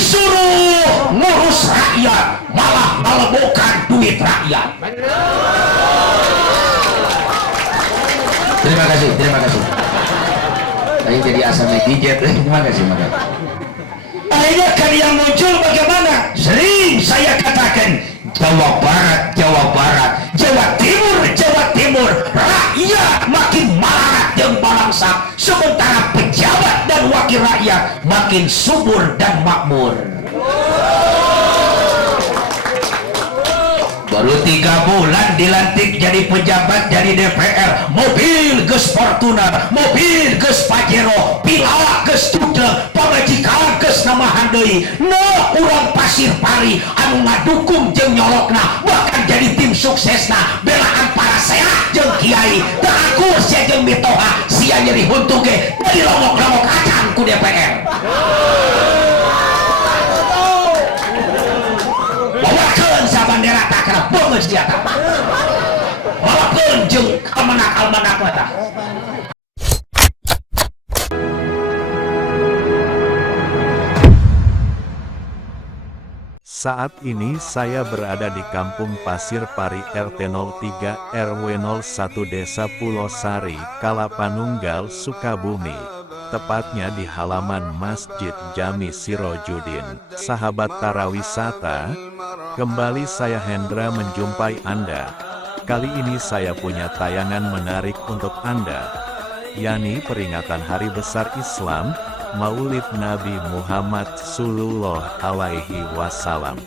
disuruh ngurus rakyat malah melebukan duit rakyat. Terima kasih. Saya jadi asal gadget. Terima kasih. Akhirnya kan yang muncul bagaimana? Sering saya katakan Jawa Barat, Jawa Timur, rakyat makin melarat dan balangsak, sementara pejabat dan wakil rakyat makin subur dan makmur. Baru 3 bulan dilantik jadi pejabat dari DPR, mobil geus Fortuner, mobil geus Pajero, pila geus Tudel, pamajikan geus namahan deui. Nah, urang Pasir Pari anu ngadukung jeung nyolokna bahkan jadi tim suksesna belaan para sehat jeung kiai. Teu akur sia jeung mitoha sia nyeri huntu ge dari lomok-lomok acan ku DPR. Bawakeun sa bandera tak kana beungeut sia tah. Bawakeun jeung almanak mah. Saat ini saya berada di Kampung Pasir Pari RT 03 RW 01 Desa Pulau Sari, Kalapanunggal, Sukabumi. Tepatnya di halaman Masjid Jami Sirojudin. Sahabat Tarawisata, kembali saya Hendra menjumpai Anda. Kali ini saya punya tayangan menarik untuk Anda, yakni peringatan Hari Besar Islam, Maulid Nabi Muhammad Sallallahu Alaihi Wasallam.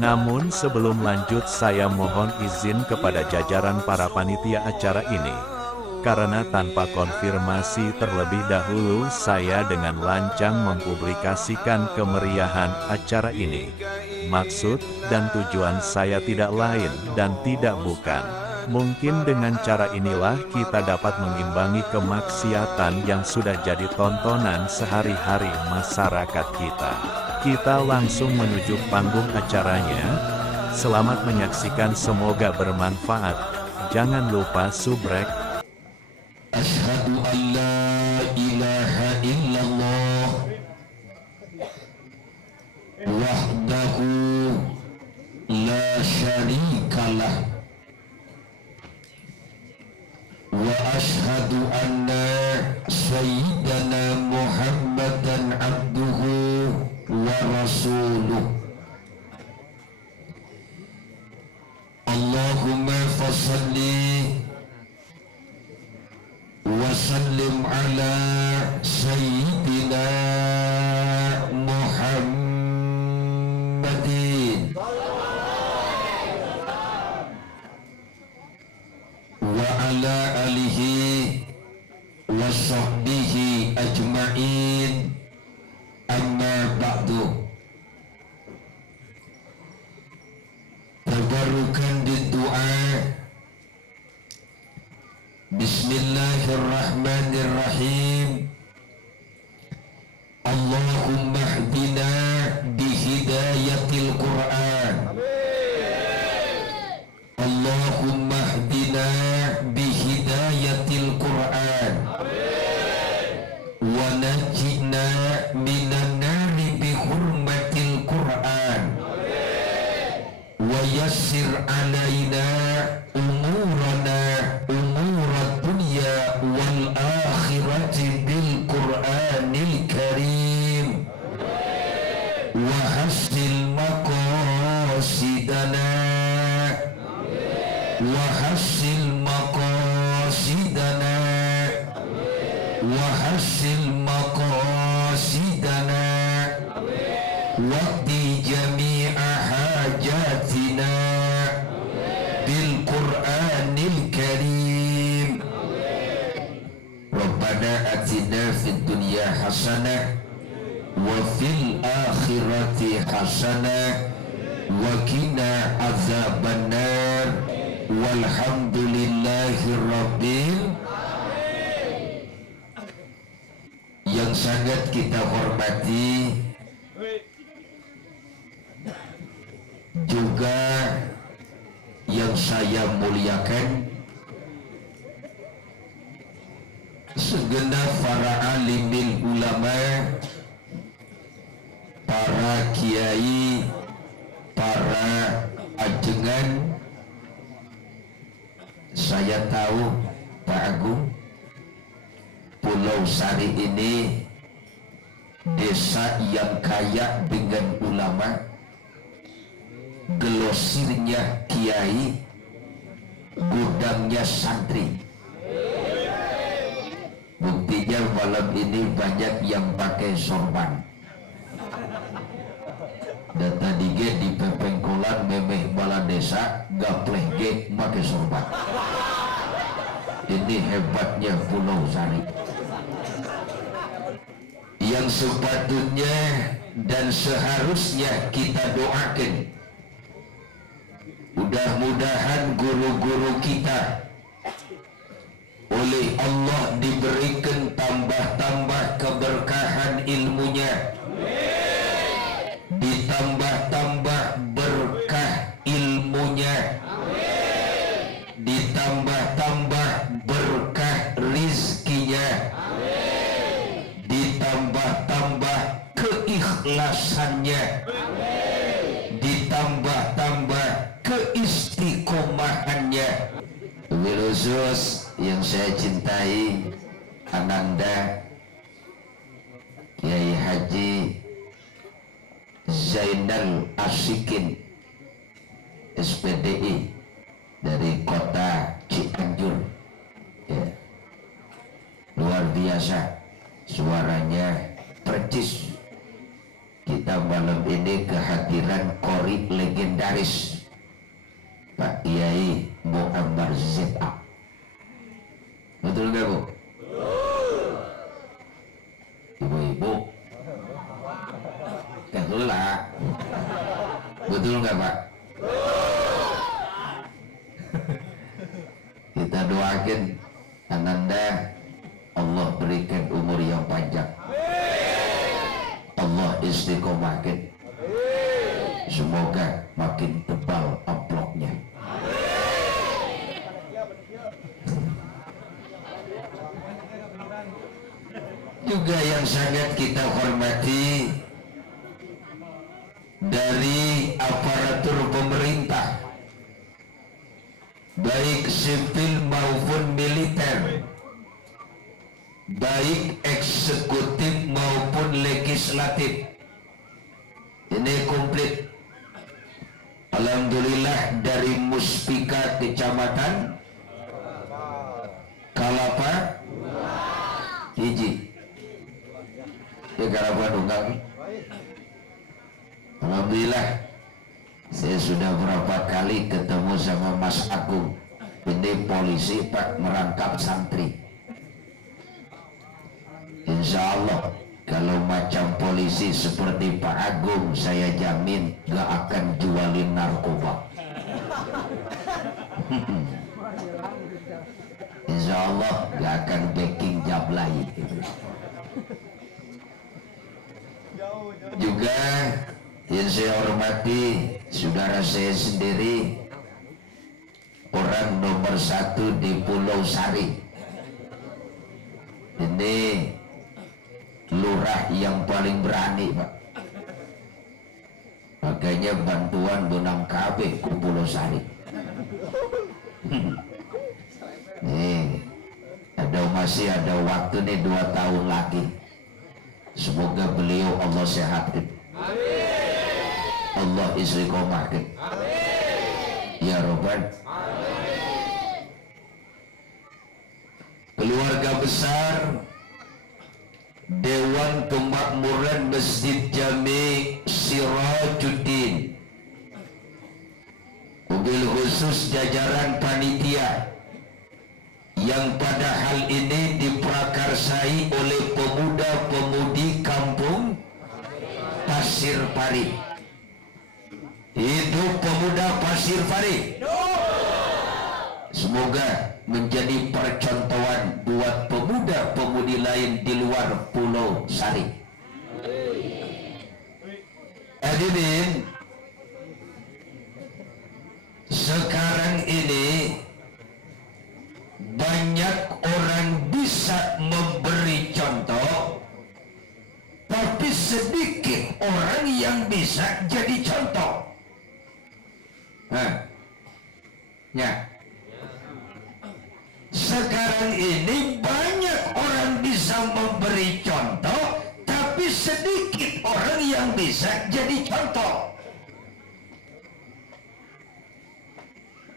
Namun sebelum lanjut saya mohon izin kepada jajaran para panitia acara ini. Karena tanpa konfirmasi terlebih dahulu saya dengan lancang mempublikasikan kemeriahan acara ini. Maksud dan tujuan saya tidak lain dan tidak bukan. Mungkin dengan cara inilah kita dapat mengimbangi kemaksiatan yang sudah jadi tontonan sehari-hari masyarakat kita. Kita langsung menuju panggung acaranya. Selamat menyaksikan, semoga bermanfaat. Jangan lupa subrek. Asyhadu an la ilaha illallah wahdahu la syarikalah wa asyhadu anna sayyidana Muhammadan abduhu wa rasuluh. Allahumma fasalli wa sallim ala sayyidina Muhammadin wa ala alihi wa sahbihi ajma'in. Amma ba'du. Tabarukan di doa. Bismillahirrahmanirrahim. Allahumma hdina bihidayatil Qur'an. Allahumma hdina bihidayatil Qur'an. Wa najjina minan nari bihurmatil Qur'an. Wa yassir alaina umurana umurat dunya wal akhirati bil Qur'anil karim. Wa hassil maqasidana wa hassil maqasidana wa hassil maqasidana waqti jami'a hajatina bil Qur'anil karim. Rabbana atina fid dunya hasanah wa fil akhirati hasanah wa qina azabannar. Walhamdulillahi rabbil. Yang sangat kita hormati juga yang saya muliakan, segenap para alimil ulama, para kiai, para ajengan. Saya tahu Pak Agung, Pulau Sari ini desa yang kaya dengan ulama, gelosirnya kiai, gudangnya santri. Buktinya malam ini banyak yang pakai sorban. Dan tadi di pepengkolan memeh bala desa gapleh make sorban. Ini hebatnya Pulau Sari. Yang sepatutnya dan seharusnya kita doakan, mudah-mudahan guru-guru kita oleh Allah diberikan tambah-tambah keberkahan ilmunya, ditambah-tambah berkah ilmunya, ditambah-tambah berkah rizkinya, ditambah-tambah keikhlasannya, ditambah-tambah keistiqomahannya. Wabil khusus yang saya cintai Ananda Kiai Haji Zainal Asikin SPDI dari kota Cianjur, ya. Luar biasa suaranya, percis. Kita malam ini kehadiran kori legendaris Pak Kiai Muhammad Z.A. Betul nggak Bu? Ibu-ibu lah. Betul nggak Pak? Kita doakan Ananda, Allah berikan umur yang panjang, Allah istiqomahkan, semoga makin tebal amplopnya. Juga yang sangat kita hormati dari aparatur pemerintah, baik sipil maupun militer, baik eksekutif maupun legislatif, ini komplit. Alhamdulillah, dari Muspika Kecamatan Kalapa hiji ya Kalapa Dunggang. Alhamdulillah, saya sudah berapa kali ketemu sama Mas Agung, ini polisi Pak, merangkap santri. Insya Allah kalau macam polisi seperti Pak Agung, saya jamin gak akan jualin narkoba. Insya Allah gak akan backing jablay. Juga yang saya hormati saudara saya sendiri, orang nomor 1 di Pulau Sari, ini lurah yang paling berani Pak, makanya bantuan benang KB ke Pulau Sari. Nih masih ada waktu nih 2 tahun lagi, semoga beliau Allah sehatkan, Allah istiqomahkan, ya Robbal. Keluarga besar Dewan Kemakmuran Masjid Jami Sirajuddin, mobil khusus jajaran panitia yang pada hal ini diprakarsai oleh pemuda-pemudi kampung Pasir Pari. Hidup pemuda Pasir Pari. Semoga menjadi percontohan buat pemuda-pemudi lain di luar Pulau Sari. Hadirin, sekarang ini banyak orang bisa memberi contoh, tapi sedikit orang yang bisa jadi contoh. Ya. Sekarang ini banyak orang bisa memberi contoh, tapi sedikit orang yang bisa jadi contoh.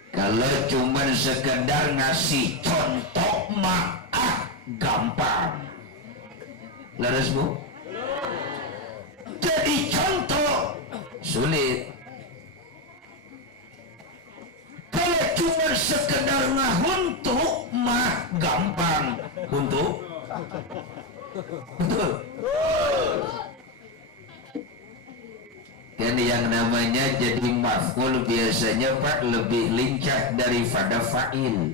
Kalau cuman sekedar ngasih contoh mah gampang. Laras Bu? Jadi contoh sulit. Kalau cuma sekedar ngahuntuk mah gampang. Untuk betul. Kan yang namanya jadi maf'ul biasanya Pak lebih lincah daripada fa'il.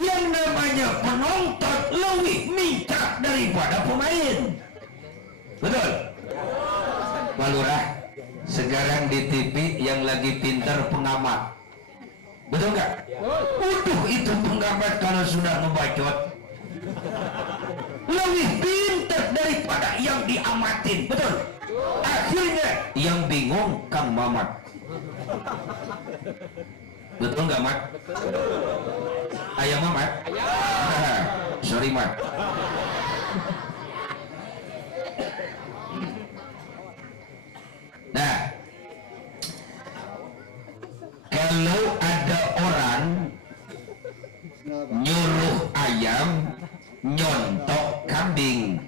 Yang namanya penonton lebih minta daripada pemain. Betul? Pak Lurah, sekarang di TV yang lagi pintar pengamat. Betul nggak? Udah itu pengamat kalau sudah ngebacot lebih pintar daripada yang diamatin. Betul? Akhirnya yang bingung Kang Mamat. Betul nggak Mat? Ayah Mamat? Sorry Mat. Nah, kalau ada orang nyuruh ayam nyontok kambing,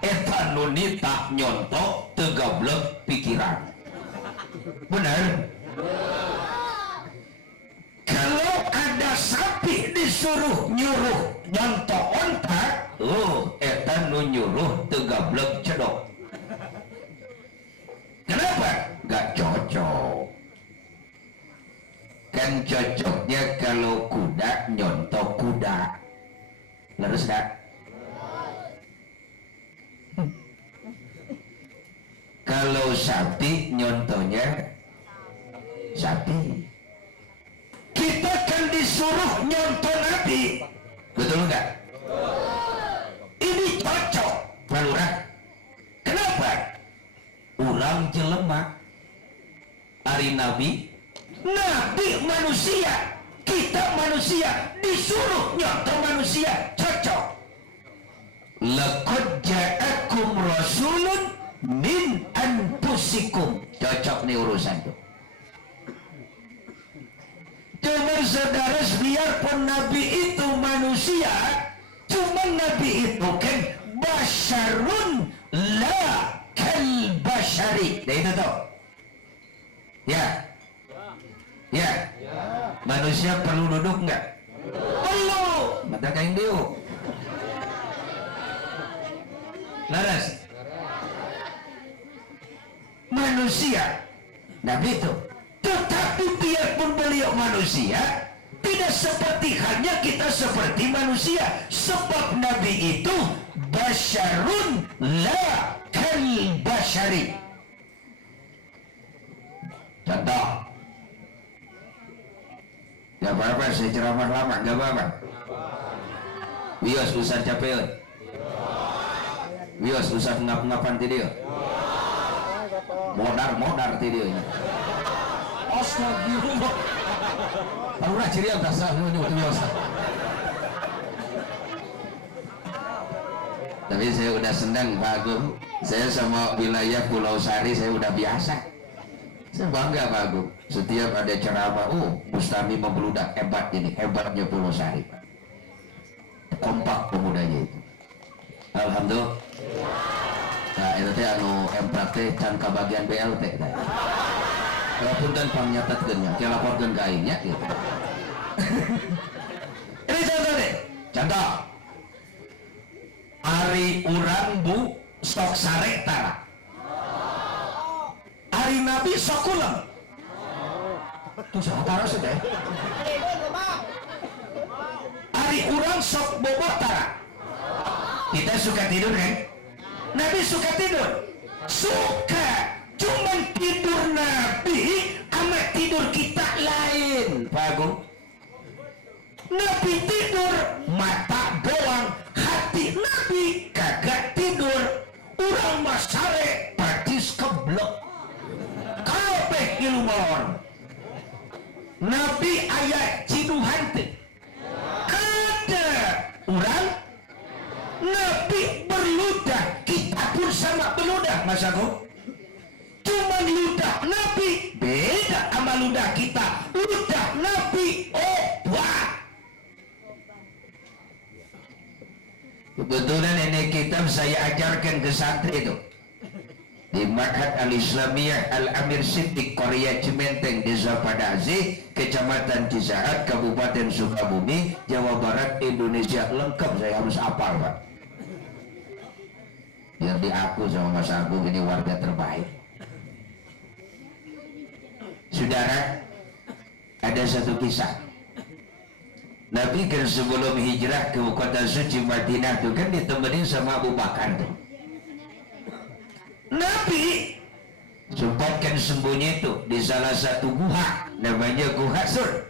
eta nunita nyontok tegablek pikiran. Benar? Kalau ada sapi disuruh nyuruh nyontok onta, eta nu nyuruh tegablek cedok. Kenapa? Gak cocok. Kan cocoknya kalau kuda nyontok kuda. Laras gak? Kalau sapi nyontohnya sapi. Kita kan disuruh nyontoh Nabi. Betul nggak? Ini cocok Pak Lurah. Kenapa? Orang jelema ari Nabi, Nabi manusia, kita manusia, disuruh nyontoh manusia, cocok. Laqad ja'akum rasulun min anfusikum, cocok nih urusan tuh. Cuma saudara, biarpun Nabi itu manusia, cuma Nabi itu kan basyarun la kal basyari. Nah itu tuh. Ya. Ya. Manusia perlu duduk nggak? Perlu. Mata kain diu. Laras. Manusia. Nabi itu. Tetapi biarpun beliau manusia, tidak seperti halnya kita seperti manusia. Sebab Nabi itu basyarun la kal basyari. Contoh, gak apa-apa saya ceramah lama, gak apa-apa. Wios usah capek. Wios usah ngap-ngapan ti dia. Modar ti dia. Astagfirullah. Alurah ciri yang dasar menyebut biasa. Tapi saya udah senang Pak Agung. Saya sama wilayah Pulau Sari saya udah biasa. Saya bangga Pak Agung. Setiap ada ceramah, Bustami membludak, hebat ini, hebatnya Pulau Sari. Kompak pemudanya itu. Alhamdulillah. Nah, itu teh anu M4 can kabagian BLT teh. Walaupun kan pamnyatatkeunnya, dia laporkeun ka aing nya gitu. Ini contoh deh. Contoh. Ari urang Bu sok sare tara. Ari Nabi sok kulem. Tuh satara sih teh. Ari urang sok bobo tara. Kita suka tidur kan? Nabi suka tidur. Suka. Cuman tidur Nabi sama tidur kita lain Pak Agung. Nabi tidur mata doang, hati Nabi kagak tidur. Urang masare patis keblok kabeh ilmuwan. Nabi ayat ciduhan teh ada urang Nabi berludah, kita pun sama berludah Mas Agung. Cuma ludah Nabi beda sama ludah kita. Ludah Nabi obat. Kebetulan ini kitab saya ajarkan ke santri itu di Ma'had Al-Islamiyah Al-Amir Siddiq Korea Cimenteng, Desa Padazi, Kecamatan Cisaat, Kabupaten Sukabumi, Jawa Barat, Indonesia. Lengkap saya harus hafal Pak, biar diaku sama Mas Agung ini warga terbaik. Saudara, ada satu kisah. Nabi kan sebelum hijrah ke kota suci Madinah itu kan ditemenin sama Abu Bakar tuh. Nabi sempatkan sembunyi itu di salah satu guha, namanya Guha Sur.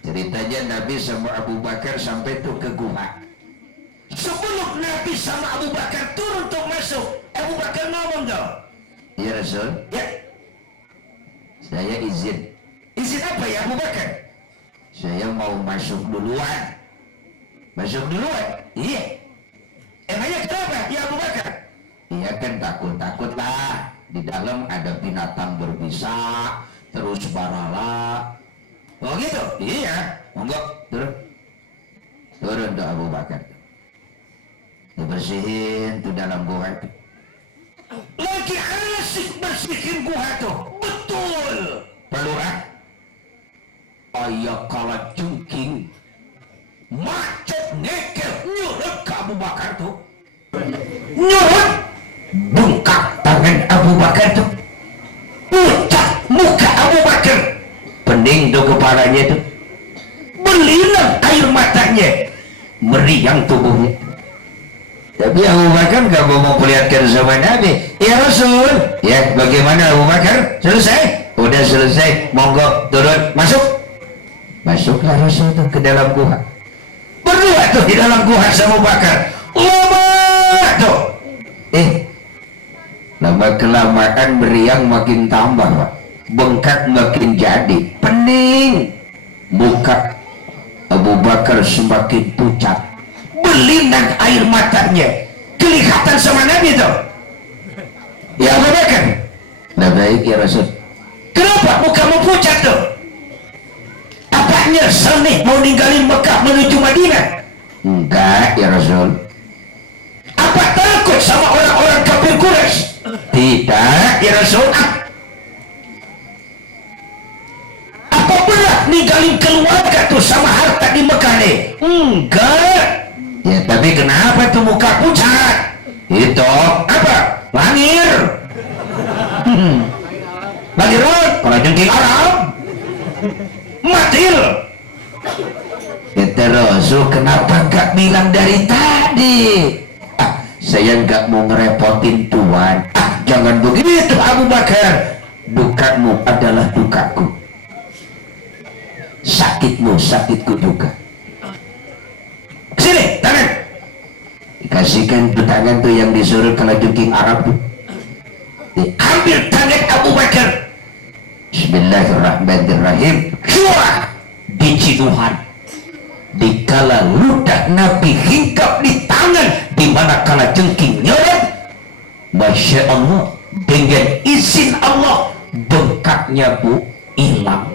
Ceritanya Nabi sama Abu Bakar sampai tuh ke guha. Sebelum Nabi sama Abu Bakar turun untuk masuk, Abu Bakar ngomong dong, ya Rasul, ya saya izin. Izin apa ya Abu Bakar? Saya mau masuk duluan. Masuk duluan? Iya. Emangnya kenapa ya Abu Bakar? Iya kan takut-takut lah. Di dalam ada binatang berbisa, terus barala. Oh gitu? Iya. Monggo, turun. Turun tuh Abu Bakar. Dibersihin tuh dalam gua itu. Lagi asik bersihin gua tuh. Betul. Pelurah. Ayah kalah jungking macet nekel nyurut ke Abu Bakar tuh, nyurut bengkak tangan Abu Bakar tuh, pucat muka Abu Bakar, pening tuh kepalanya tuh, berlinang air matanya, meriang tubuhnya. Tapi Abu Bakar gak mau memperlihatkan sama Nabi. Ya Rasul, ya bagaimana Abu Bakar? Selesai? Udah selesai, monggo turun masuk. Masuklah Rasul tuh ke dalam guha. Berdua tuh di dalam guha sama Abu Bakar. Lama tuh. Lama kelamaan meriang makin tambah Pak. Bengkak makin jadi. Pening. Muka Abu Bakar semakin pucat. Berlinang air matanya. Kelihatan sama Nabi tuh. Ya Abu Bakar. Nah baik ya Rasul. Kenapa mukamu pucat tuh? Apanya nih mau ninggalin Mekah menuju Madinah? Enggak ya Rasul. Apa takut sama orang-orang kafir Quraisy? Tidak ya Rasul. Apa berat ninggalin keluarga tuh sama harta di Mekah nih? Enggak. Ya tapi kenapa tuh muka pucat? Itu apa? Langir. Langir kalau jengking Arab. Matil. Kata Rasul, kenapa gak bilang dari tadi? Saya gak mau ngerepotin Tuhan. Jangan begitu Abu Bakar. Dukamu adalah dukaku, sakitmu sakitku juga. Sini tangan. Dikasihkan tuh tangan tuh yang disuruh kalau jengking Arab tuh. Diambil tangan Abu Bakar. Bismillahirrahmanirrahim. Syurah di ciduhan. Dikala ludah Nabi hinggap di tangan, di mana kala jengking nyeret, Masya Allah, dengan izin Allah, bengkaknya Bu hilang,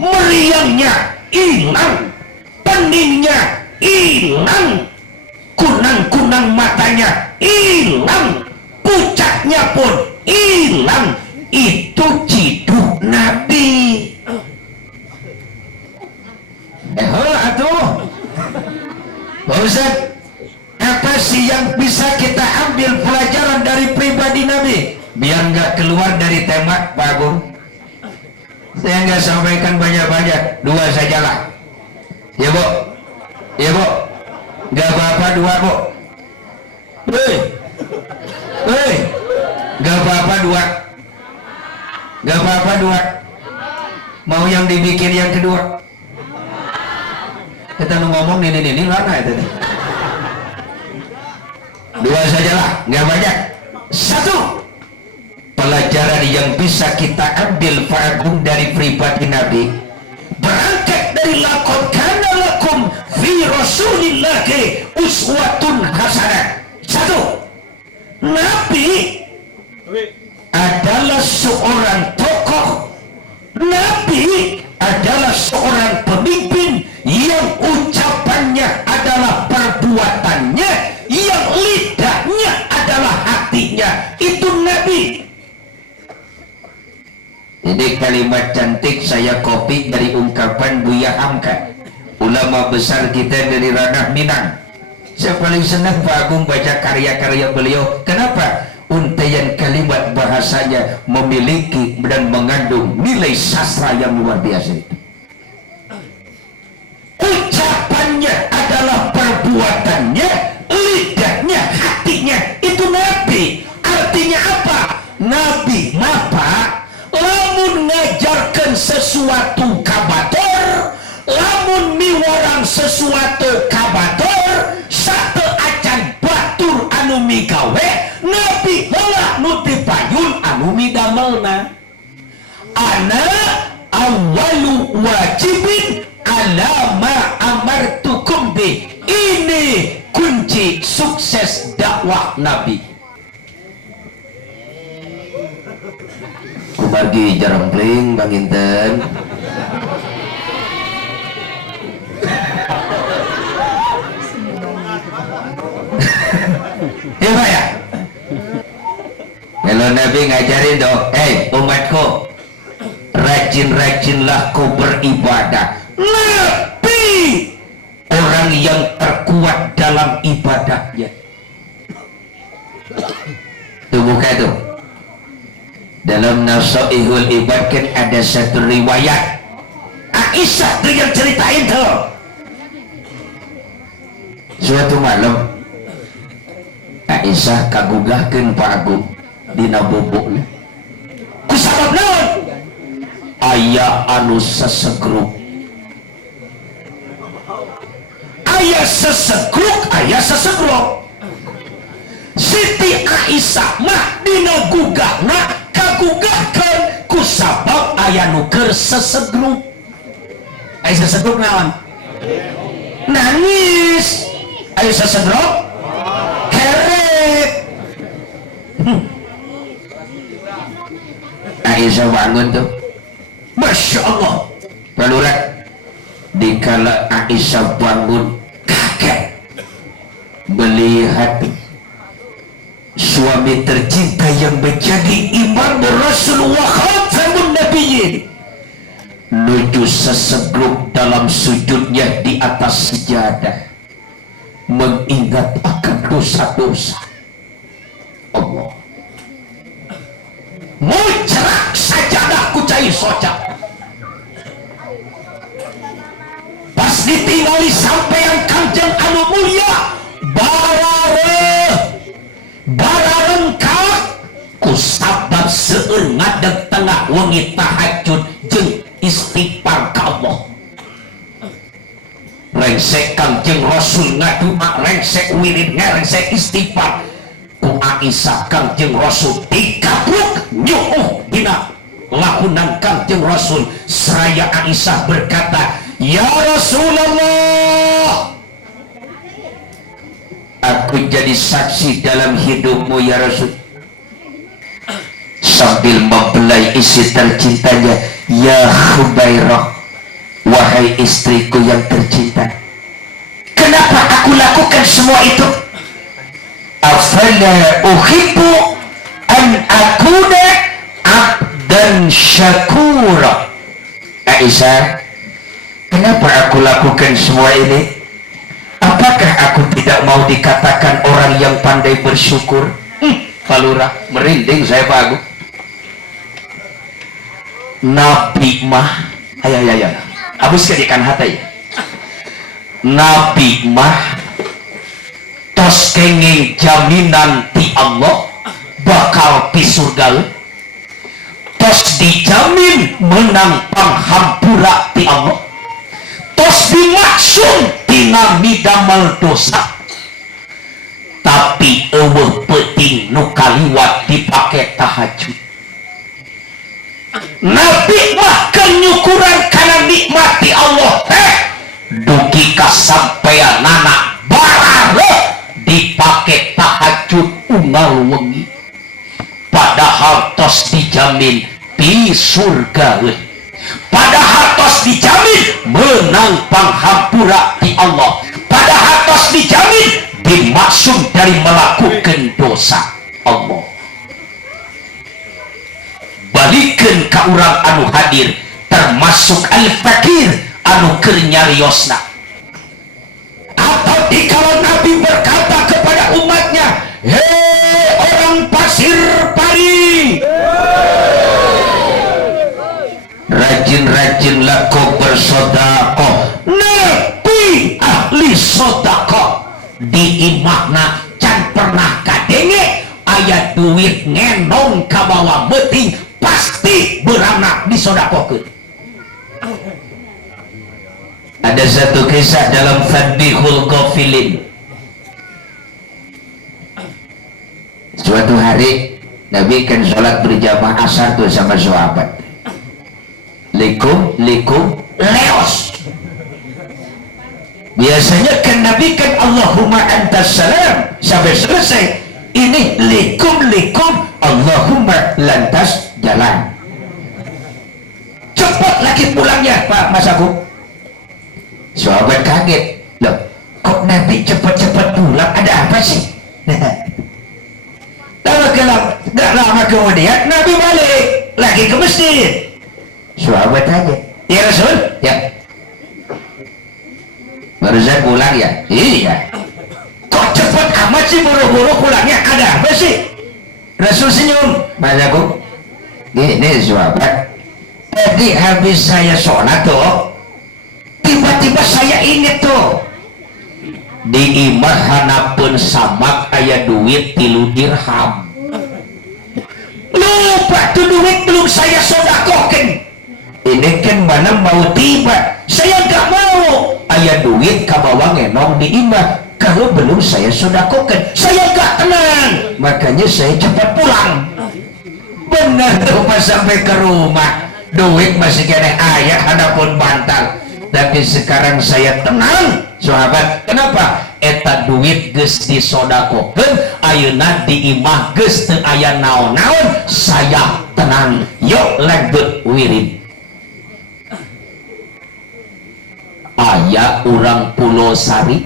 meriangnya hilang, peningnya hilang, kunang-kunang matanya hilang, pucatnya pun hilang. Itu ciduh Nabi. Atuh Pak Ustaz, apa sih yang bisa kita ambil pelajaran dari pribadi Nabi? Biar nggak keluar dari tema Pak Agung, saya nggak sampaikan banyak-banyak, dua sajalah ya Bu. Ya Bu, nggak apa-apa dua Bu. Hei, nggak apa-apa dua. Gak apa-apa dua. Mau yang dibikin yang kedua? Kita ngomong ini lana itu nih. Dua sajalah, nggak banyak. Satu, pelajaran yang bisa kita ambil Pak Agung dari pribadi Nabi, berangkat dari laqad kana lakum fi rasulillahi uswatun hasanah. Satu, Nabi adalah seorang tokoh, Nabi adalah seorang pemimpin yang ucapannya adalah perbuatannya, yang lidahnya adalah hatinya. Itu Nabi. Ini kalimat cantik saya copy dari ungkapan Buya Hamka, ulama besar kita dari ranah Minang. Saya paling senang Pak Agung baca karya-karya beliau. Kenapa? Untaian kalimat bahasanya memiliki dan mengandung nilai sastra yang luar biasa itu. Ucapannya adalah perbuatannya, lidahnya, hatinya. Itu Nabi. Artinya apa? Nabi mapa lamun ngajarkan sesuatu kabator, lamun miwarang sesuatu kabator, satu acan batur anu migawe, Nabi heula nu dipayun anu midamelna. Ana awwalu wajibin ala ma amartukum bi. Ini kunci sukses dakwah Nabi. Kubagi jarempling Bang Inten. Ya Pak ya? Kalau Nabi ngajarin dong, umatku, rajin-rajinlah kau beribadah. Nabi orang yang terkuat dalam ibadahnya. Tuh buka tuh. Dalam Nasaihul Ibad kan ada satu riwayat. Aisyah tuh yang ceritain tuh. Suatu malam Aisyah kagugahkeun Pak Agung dina bubukna. Kusabab naon? Aya anu sesegruk. Aya sesegruk, aya sesegruk. Siti Aisyah mah dina gugahna kagugahkeun kusabab aya nu keur sesegruk. Aya sesegruk naon? Nangis. Aya sesegruk heret. Aisyah bangun tuh, Masya Allah. Balurat dikala Aisyah bangun kaget melihat suami tercinta yang menjadi imam Rasulullah khatamun nabiyyin nuju sesegruk dalam sujudnya di atas sejadah mengingat akan dosa-dosa. Allah muncrat sajadah kucai socak. Pas ditinggali sampean Kangjeng anu mulia bararengkak kusabab seueur ngadeg tengah wengi tahajud jeung istighfar ka Allah. Rengsek Kangjeng Rasul ngadua, rengsek wirid ngerengsek istighfar. Ku Aisyah Kangjeng Rasul dikabruk nyuuh dina lakunan Kangjeng Rasul. Seraya Aisyah berkata, Ya Rasulullah, aku jadi saksi dalam hidupmu ya Rasul. Sambil membelai isi tercintanya, Ya Khubairah, wahai istriku yang tercinta, kenapa aku lakukan semua itu? Afala uhibbu an akuna abdan syakura. Aisyah, kenapa aku lakukan semua ini? Apakah aku tidak mau dikatakan orang yang pandai bersyukur? Palura merinding saya Pak Agung. Nabi mah ayah habis kedikan hati. Nabi mah tos kenging jaminan ti Allah bakal pi surga. Tos dijamin menang panghampura ti Allah, tos dimaksud tina midamel dosa, tapi eueuh peuting nu kaliwat dipake tahajud. Nabi mah kenyukuran kana nikmati Allah dugi kasampeanana barareh dipake tahajud unggal wengi, padahal tos dijamin di surga, padahal tos dijamin menang panghampura di Allah, padahal tos dijamin dimaksud dari melakukan dosa Allah. Balikeun ka urang anu hadir termasuk al-fakir anu keur nyariosna. Atau dikala Nabi berkata kepada umatnya, hei orang pasir pari, rajin-rajinlah kau bersedekah. Nabi ahli sedekah di imahna can pernah kadenge aya duit ngendong ka bawah beuting pasti beranak disodakokeun. Ada satu kisah dalam Fadhihul Ghafilin. Suatu hari Nabi kan sholat berjamaah asar tuh sama sahabat. Likum leos. Biasanya kan Nabi kan Allahumma antas salam sampai selesai. Ini likum Allahumma lantas jalan. Cepat lagi pulangnya Pak Mas Agung. Sahabat kaget, loh kok Nabi cepat-cepat pulang, ada apa sih? Gak lama kemudian Nabi balik lagi ke masjid. Sahabat kaget, ya Rasul, ya barusan pulang ya? Iya. Kok cepat amat sih buru-buru pulangnya, ada apa sih? Rasul senyum, Mas Agung, gini sahabat, tadi habis saya sholat tuh tiba-tiba saya inget tuh di imah hanapeun samak aya duit 3 dirham. Lupa tuh duit belum saya sodakokin. Ini kan mana mau tiba, saya gak mau aya duit ka bawah ngenong di imah kalau belum saya sodakokin. Saya gak tenang, makanya saya cepat pulang. Benar tuh pas sampai ke rumah duit masih kena ayah hadapun bantal. Tapi sekarang saya tenang sahabat. Kenapa? Eta duit geus disodakokeun, ayeuna di imah geus teu aya naon-naon, saya tenang. Yuk lanjut wirid. Aya urang Pulau Sari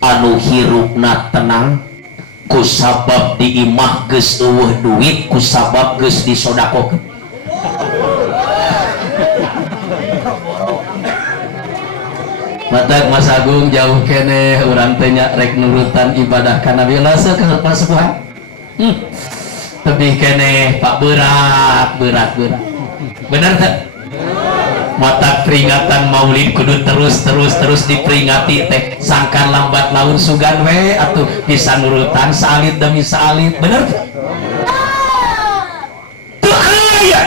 anu hirupna tenang kusabab di imah geus eueuh duit, kusabab geus disodakokeun. Matak Mas Agung jauh kene urang teh nya rek nurutan ibadah ka Nabi lasa ka pasuhan. Tebih kene Pak berat. Benar teh? Matak peringatan Maulid kudu terus diperingati teh. Sangkan lambat laun sugan we atuh bisa nurutan salit demi salit. Bener teh?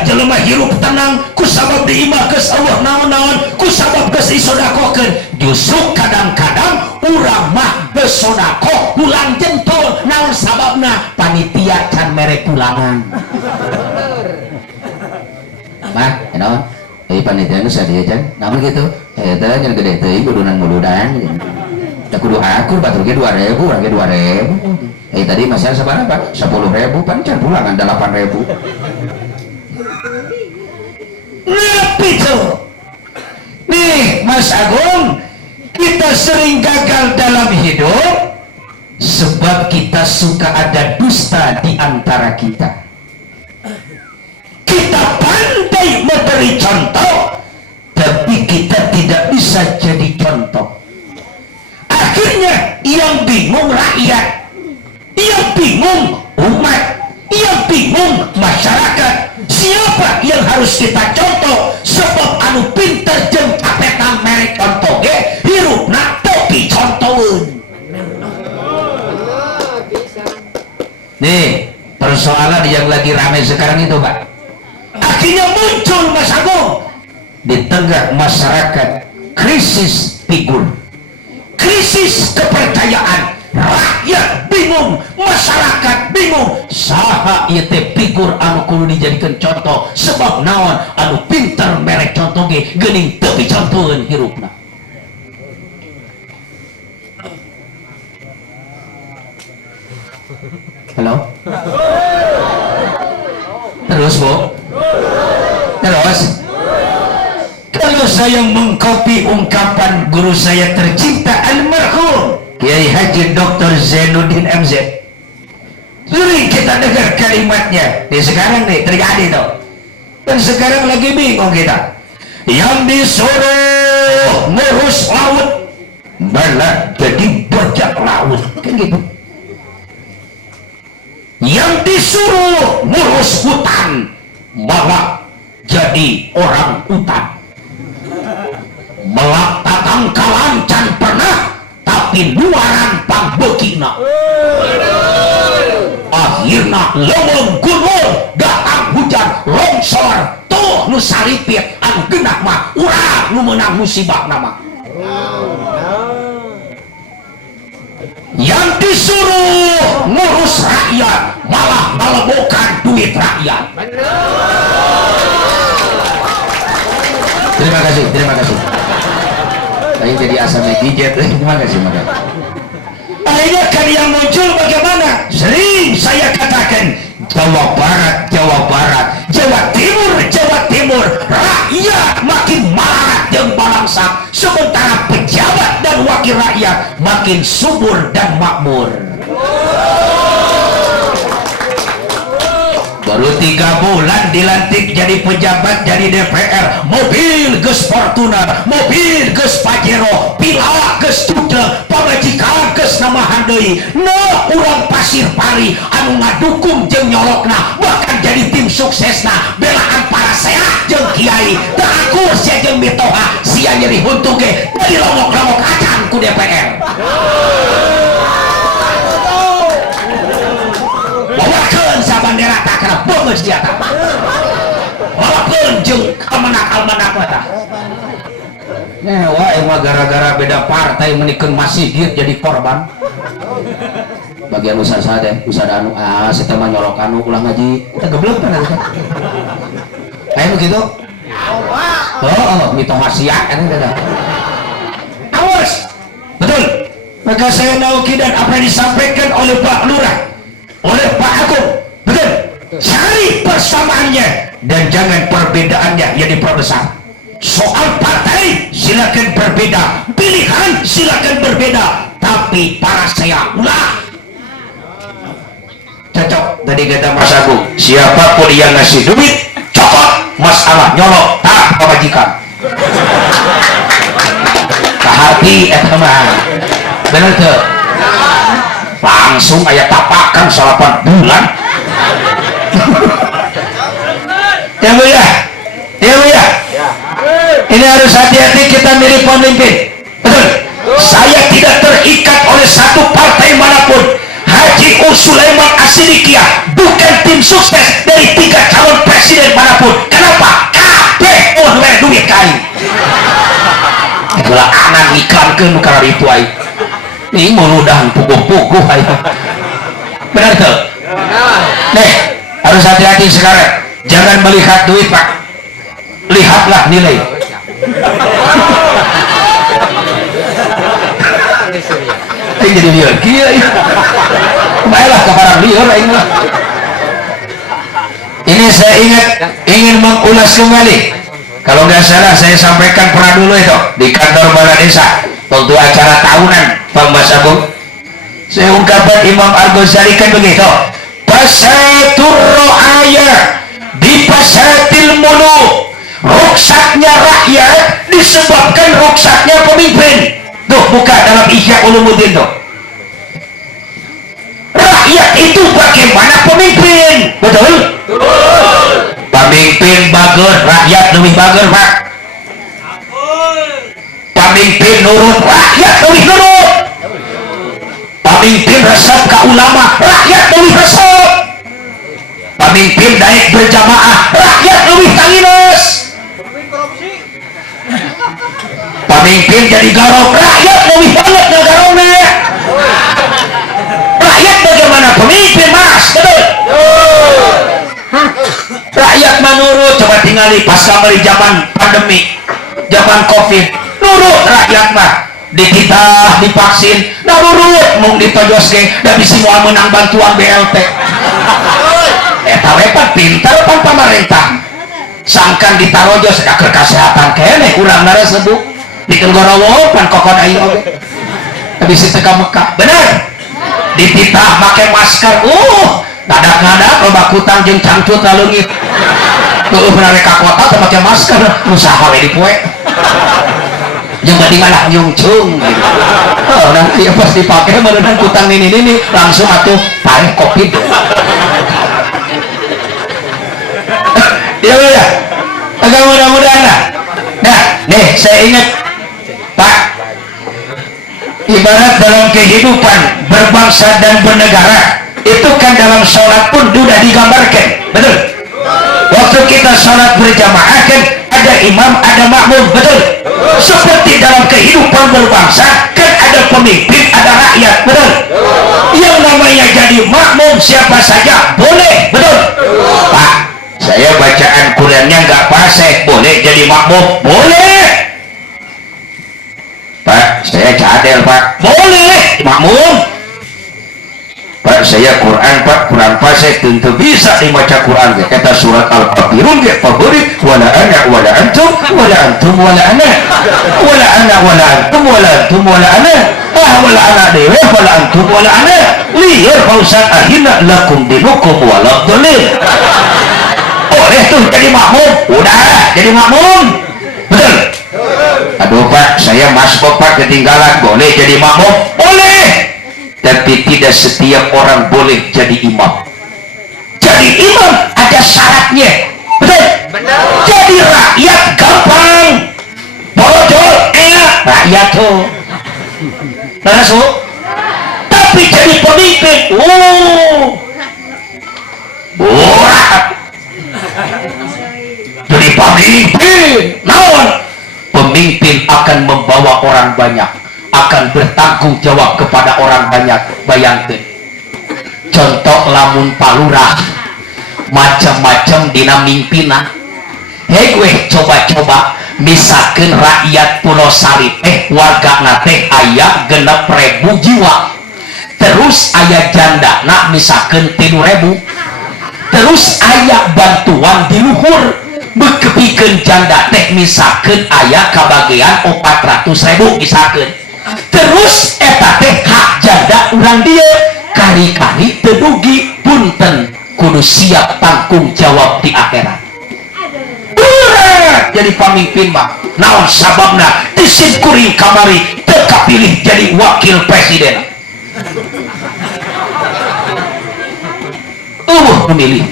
Jelema hirup tenang kusabab di imah geus Allah naon-naon, kusabab geus disodakokeun. Justru kadang-kadang urang mah geus sodakoh ulang jentol naon sababna panitia can mere pulangan. Mah, naon? Panitia nu sadia can? Namun gitu. Eta nya gede teuing kudunan muludan. Da kudu akur batur ge 2000, urang ge 2000. Tadi masih sabaraha? 10.000 pancan pulangan 8.000. Nabi tuh nih Mas Agung, kita sering gagal dalam hidup sebab kita suka ada dusta di antara kita. Kita pandai memberi contoh tapi kita tidak bisa jadi contoh. Akhirnya yang bingung rakyat, yang bingung umat, yang bingung masyarakat. Siapa yang harus kita contoh? Sebab anu pinter jeung capetan merek contoh ge hirupna teu dicontoheun. Nih persoalan yang lagi ramai sekarang itu Pak, artinya muncul Mas Agung di tengah masyarakat krisis figur, krisis kepercayaan, rakyat bingung, masyarakat bingung, saha ieu teh figur anu kudu dijadikan contoh, sebab naon anu pinter merek contoh ge geuning teu dicontoheun hirupna. Halo? Terus Bu? Terus? Kalau saya mengkopi ungkapan guru saya tercinta almarhum Kiai Haji Dr. Zainuddin MZ, sering kita dengar kalimatnya. Di sekarang nih terjadi tuh, dan sekarang lagi bingung kita. Yang disuruh ngurus laut malah jadi bajak laut, kan gitu. Yang disuruh ngurus hutan malah jadi orang hutan. Melak tatang kalancan pernah, tapi luaran pangbekina. Akhirnya lemeng gunung, datang hujan, longsor, tuh nu saripit anu genah mah urang nu meunang musibah nama. Yang disuruh ngurus rakyat malah melebokan duit rakyat. Terima kasih, terima kasih. Saya jadi asam gijet. Terima kasih, maka. Akhirnya kan yang muncul bagaimana? Sering saya katakan, Jawa Barat, Jawa Barat, Jawa Timur, Jawa Timur, rakyat makin marah dan balangsak, sementara pejabat dan wakil rakyat makin subur dan makmur. Baru 3 bulan dilantik jadi pejabat, jadi DPR, mobil geus Fortuner, mobil geus Pajero, pila geus Tudel, pamajikan geus namahan deui. Nah, urang Pasir Pari anu ngadukung jeung nyolokna, bahkan jadi tim suksesna, belaan para sehat jeung kiai, teu akur sia jeung mitoha, sia nyeri huntu ge dari lomok-lomok acan ku DPR. Bawakeun sa bandera tak kena beungeus dia tah. Bawakeun jeung almanak tah. Wah, emang gara-gara beda partai menikeun masjid jadi korban. Bagian usaha teh, usaha anu saya mah nyolok anu ulah ngaji, udah geblek kan eta. Kayak begitu? Oh, mitoha sia eta teh. Awas. Betul. Maka saya nauki dan apa yang disampaikan oleh Pak Lurah, oleh Pak Agung, betul, cari persamaannya dan jangan perbedaannya yang diperbesar. Soal partai silakan berbeda, pilihan silakan berbeda, tapi para saya ulah cocok. Tadi kata Mas Agung, siapapun yang ngasih duit cocok, masalah nyolok tak pemajikan ke hati mah bener tuh, langsung ayat tapakan 8 bulan. Ya Bu ya, ya Bu ya, ini harus hati-hati kita milih pemimpin. Betul, saya tidak terikat oleh satu partai manapun. Haji Sulaiman Asyidikiyah bukan tim sukses dari 3 calon presiden manapun. Kenapa? Kabeh oleh duit kain. Itulah anak iklankeun karena itu ay. Ini mudah puguh-puguh ay. Benar tuh? Nih, harus hati-hati sekarang. Jangan melihat duit, Pak. Lihatlah nilai. Ini jadi liar. Kia ya. Baiklah ke barang liar ini. Ini saya ingin mengulas kembali. Kalau nggak salah saya sampaikan pernah dulu itu di kantor balai desa waktu acara tahunan Pak Mas Agung. Saya ungkapkan Imam Al-Ghazali kan begitu. Pasatur ro'aya dipasatil muluk. Ruksaknya rakyat disebabkan ruksaknya pemimpin. Tuh buka dalam Ihya Ulumuddin tuh. Rakyat itu bagaimana pemimpin? Betul? Betul. Pemimpin bager, rakyat lebih bager, Pak. Pemimpin nurut, rakyat lebih nurut. Pemimpin resep ke ulama, rakyat lebih resep. pemimpin daek berjamaah rakyat lebih tangines, pemimpin jadi garok rakyat lebih banget garoknya. Rakyat bagaimana pemimpin mas, betul? Rakyat menurut, coba tinggali pasca dari zaman pandemi, zaman covid, nurut rakyat mah, dititah, divaksin, nah nurut, mau ditojos ke, dan bisa mau menang bantuan BLT. Eta repot pintar pan pemerintah, sangkan ditarojos, ada kesehatan kene, kurang nara sebut, dikenggorowo pan kokon ayo, habis itu ke Mekah, bener, dititah pakai masker, ngadak-ngadak loba kutang jeung cangcut leungit. Heueuh bener ka kota teu make masker, usaha we di poe. Jeung badi malah nyungcung gitu. Oh, nanti pas dipake meureun kutang ini langsung atuh pareh covid. Dia ya. Agak mudah-mudahan lah. Nah, nih saya ingat Pak, ibarat dalam kehidupan berbangsa dan bernegara itu kan dalam sholat pun sudah digambarkan, betul? Waktu kita sholat berjamaah kan ada imam, ada makmum, betul? Seperti dalam kehidupan berbangsa kan ada pemimpin, ada rakyat, betul? Yang namanya jadi makmum siapa saja boleh, betul? Pak, saya bacaan Qurannya nggak fasih, boleh jadi makmum? Boleh. Pak, saya cadel Pak, boleh makmum. Pak, saya Quran Pak, Quran fasih tentu bisa dibaca Quran. Kata surat Al-Kafirun ya favorit, wala ana wala antum wala antum wala ana wala ana wala antum wala antum wala ana wala ana dewe wala antum wala ana liar pausan akhirnya lakum dinukum wala dolin. Boleh tuh jadi makmum, udah jadi makmum, betul? Aduh Pak, saya masuk Pak ketinggalan, boleh jadi makmum? Boleh. Tapi tidak setiap orang boleh jadi imam. Jadi imam ada syaratnya, betul? Benar. Jadi rakyat gampang, bodoh enak rakyat tuh, masuk. Tapi jadi pemimpin, berat. Jadi pemimpin, naon? Pemimpin akan membawa orang banyak, akan bertanggung jawab kepada orang banyak. Bayangkan contoh lamun palurah macam-macam dina mimpina. Hei gue coba-coba misalkan rakyat Pulau Sari warga nate aya 6.000 jiwa, terus aya janda nak misalkan 3.000, terus aya bantuan di luhur bekepikeun janda teh misalkan aya kabagean 400.000 misalkan, terus eta teh hak janda urang dia kari-kari tedugi punten kudu siap tanggung jawab di akhirat. Berat jadi pemimpin mah naon sababna disimkuring kamari teu kapilih jadi wakil presiden. Memilih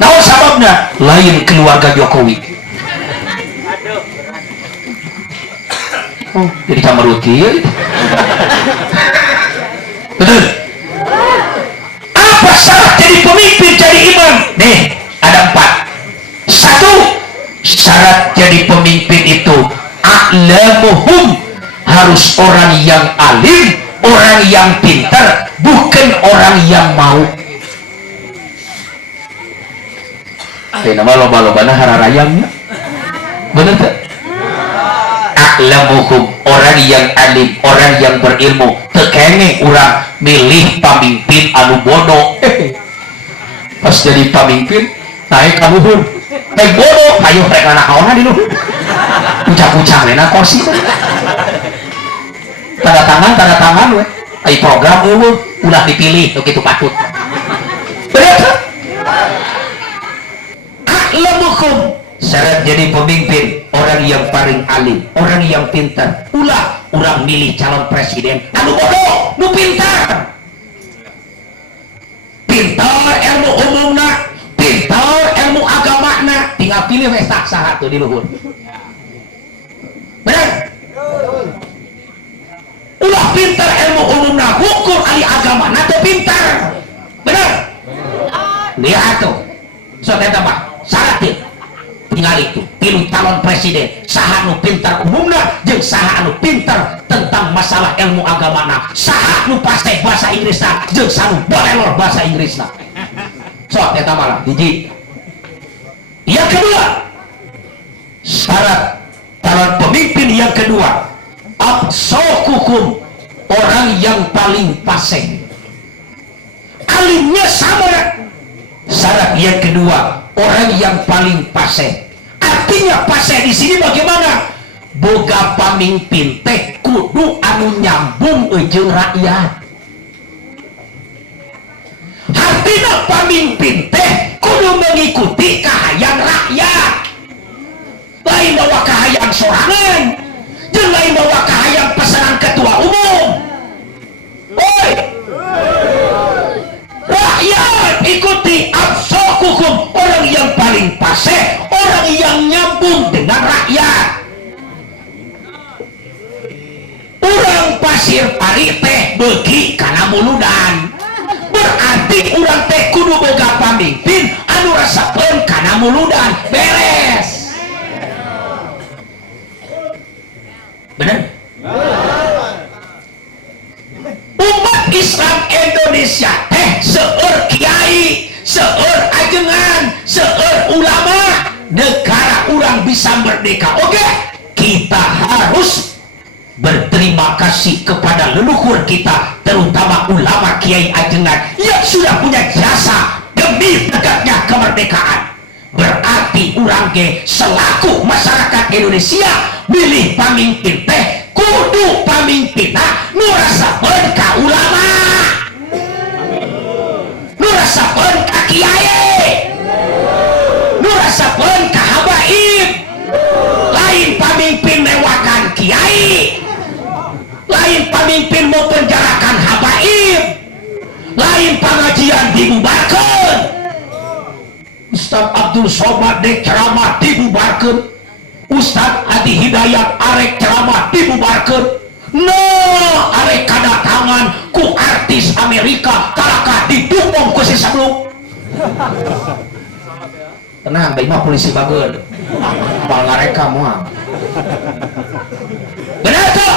naon sababna lain keluarga Jokowi. Jadi kamaruti ya gitu. Betul. Apa syarat jadi pemimpin, jadi imam? Nih ada 4. 1, syarat jadi pemimpin itu a'lamuhum, harus orang yang alim, orang yang pintar, bukan orang yang mau. Nama loba-lobana hararayangnya, bener tak? A'lamuhum, orang yang alim, orang yang berilmu. Tekene orang milih pemimpin anu bodoh. Pas jadi pemimpin naik ke luhur, naik bodoh, ayo rek anak kawan di luhur, kucang-kucang lena kursi. Tanda tangan we, ai program ulah dipilih, begitu patut. Bener? A'lamuhum, syarat jadi pemimpin orang yang paling alim, orang yang pintar. Ulah orang milih calon presiden anu bodoh, nu pintar. Pintar ilmu umumna, pintar ilmu agamana, tinggal pilih we saha tuh di luhur. Bener? Ulah pintar ilmu umumna, hukum ahli agamana teu pintar. Bener? lihat tuh so eta mah syarat tinggal itu pilih calon presiden saha nu pintar umumna jeung saha anu pintar tentang masalah ilmu agamana, saha nu pasti bahasa Inggrisna jeung saha nu bolelor bahasa Inggrisna. So eta mah hiji. Yang kedua, syarat calon pemimpin yang kedua, absokukum, orang yang paling fasih. Alimnya sama. Syarat yang kedua, orang yang paling fasih. Artinya fasih di sini bagaimana? Boga pamimpin teh kudu anu nyambung jeung rakyat. Artinya pamimpin teh kudu mengikuti kahayang rakyat. Lain bawa kahayang sorangan, jeung lain bawa kahayang pesanan ketua umum. Oi, rakyat ikuti absokukum, orang yang paling fasih, orang yang nyambung dengan rakyat. Orang pasir pari teh beuki kana muludan, berarti urang teh kudu boga pamimpin anu resepeun kana muludan. Beres. Bener? Umat Islam Indonesia teh seueur kiai, seueur ajengan, seueur ulama, negara urang bisa merdeka. Oke, kita harus berterima kasih kepada leluhur kita, terutama ulama kiai ajengan yang sudah punya jasa demi tegaknya kemerdekaan. Berarti urang ge selaku masyarakat Indonesia milih pamimpin teh kudu pamimpinna nu rasapeun ka ulama, nu rasapeun ka kiai, nu rasapeun ka habaib. Lain pamimpin newakan kiai, lain pamimpin mau penjarakan habaib, lain pengajian dibubarkan. Ustaz Abdul Somad dek ceramah dibubarkan, Ustaz Adi Hidayat arek ceramah dibubarkan. Nah, arek kadatangan ku artis Amerika kalaka didukung ku si sabluk. Tenang, baik mah polisi bageun. Mal ngareka moal. Benar tuh?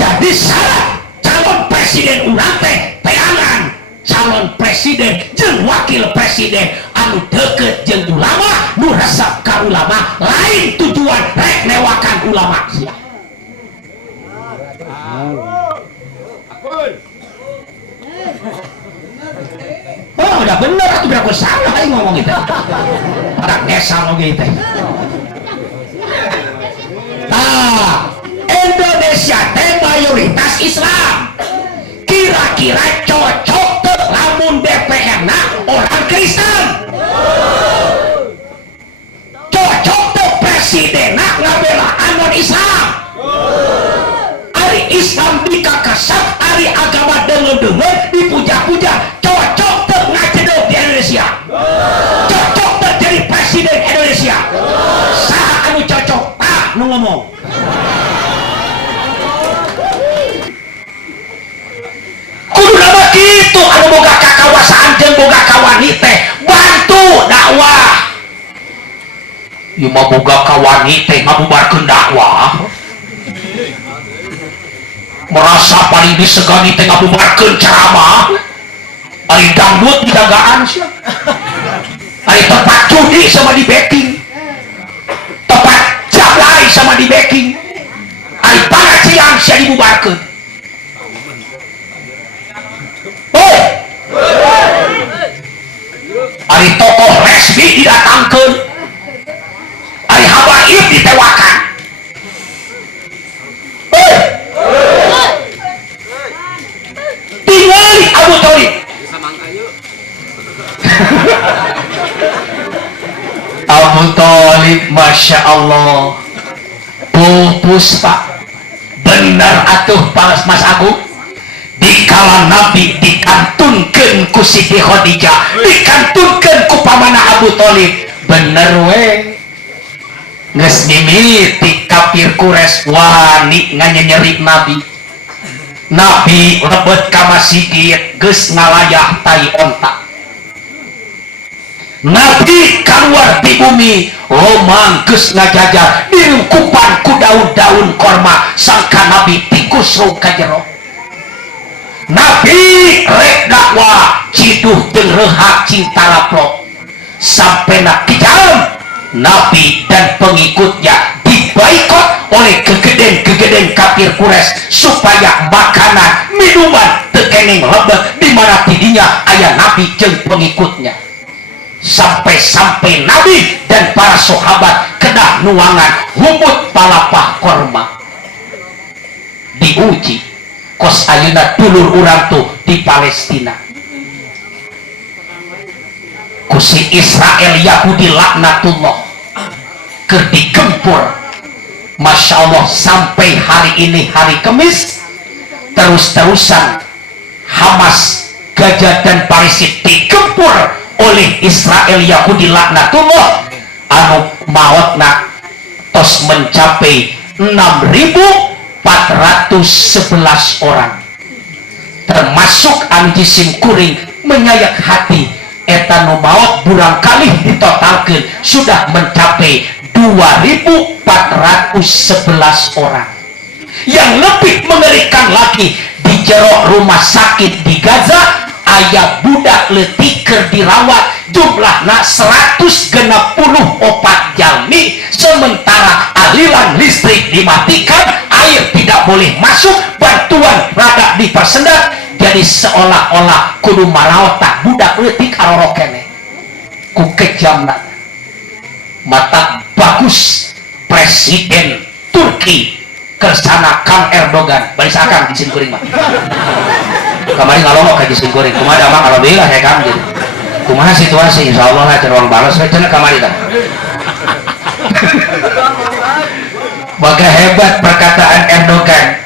Jadi syarat calon presiden urang teh teangan calon presiden jeung wakil presiden anu deket jeung ulama, nu resep ka ulama, lain tujuan rek newakan ulama. Oh, udah bener atuh berapa salah aing ngomong itu. Ada ngesal oge teh. Nah, Indonesia teh mayoritas Islam. Kira-kira cocok teu lamun DPR-na orang Kristen? Cocok teu presidenna ngabela non Islam? Ari Islam dikakasap, ari agama deungeun-deungeun dipuja-puja, cocok teu ngacedeuh di Indonesia? Cocok teu jadi presiden Indonesia? Saha anu cocok? Ah, nu ngomong. Kudu nama gitu anu boga kakawasaan jeung boga kawani teh bantu dakwah. Ieu mah boga kawani teh ngabubarkeun dakwah. Merasa paling disegani teh ngabubarkeun ceramah. Ari dangdut didagaan sia. Ari tempat judi sama di backing. Tempat jablay sama di backing. Ari pengajian sia dibubarkeun. Ari tokoh resmi didatangkeun, ari habaib ditewakan. Tinggali Abu Thalib. Abu Thalib, masya Allah, pupus pak, bener atuh Mas Agung. Dikala Nabi dikantunkeun ku Siti Khadijah, dikantunkeun ku pamana Abu Thalib, bener we geus mimiti kafir Quraisy wani nganyeri Nabi. Nabi rebet ka masjid geus ngalayah tai onta. Nabi keluar di bumi lomang geus ngajajar dirungkupan ku daun-daun korma sangka Nabi tikus rung ka jero. Nabi rek dakwah ciduh jeung reuhak cinta laplok sampai nak kijam Nabi dan pengikutnya dibaikot oleh kegeden kafir Quraisy supaya makanan minuman tekeneng lebet di mana tidinya ayah Nabi jeung pengikutnya. Sampai Nabi dan para sahabat kedah nuangan humut palapah korma. Diuji kos ayeuna dulur urang tuh di Palestina ku si Israel Yahudi laknatullah keur digempur. Masya Allah sampai hari ini hari Kamis terus-terusan Hamas, Gaza dan Palestina digempur oleh Israel Yahudi laknatullah anu maotna tos mencapai 6.411 orang termasuk anu jisim kuring menyayak hati eta nu maot burangkali ditotalkeun sudah mencapai 2.411 orang. Yang lebih mengerikan lagi di jero rumah sakit di Gaza aya budak leutik keur dirawat jumlahna 164 jalmi sementara aliran listrik dimatikan, air tidak boleh masuk, bantuan rada dipersendat, jadi seolah-olah kudu maraot tak budak leutik aroro keneh ku kejamna. Mata bagus Presiden Turki kersana Kang Erdogan baris akang di kuring mah kamari ngalongok ka jisim kuring kumaha mah alhamdulillah ya Kang gitu kumaha situasi insyaallah lah cenah balas we cenah kamari tah. Maka hebat perkataan Erdogan,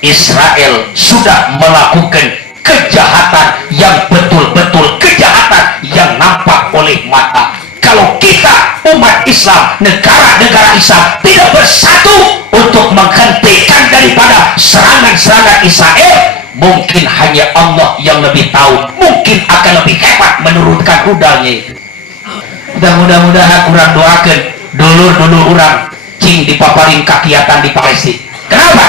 Israel sudah melakukan kejahatan yang betul-betul kejahatan yang nampak oleh mata. Kalau kita umat Islam, negara-negara Islam tidak bersatu untuk menghentikan daripada serangan-serangan Israel, mungkin hanya Allah yang lebih tahu, mungkin akan lebih hebat menurunkan rudalnya itu. Mudah-mudahan orang doakan dulur-dulur orang cing dipaparin kakiatan di Palestina. Kenapa?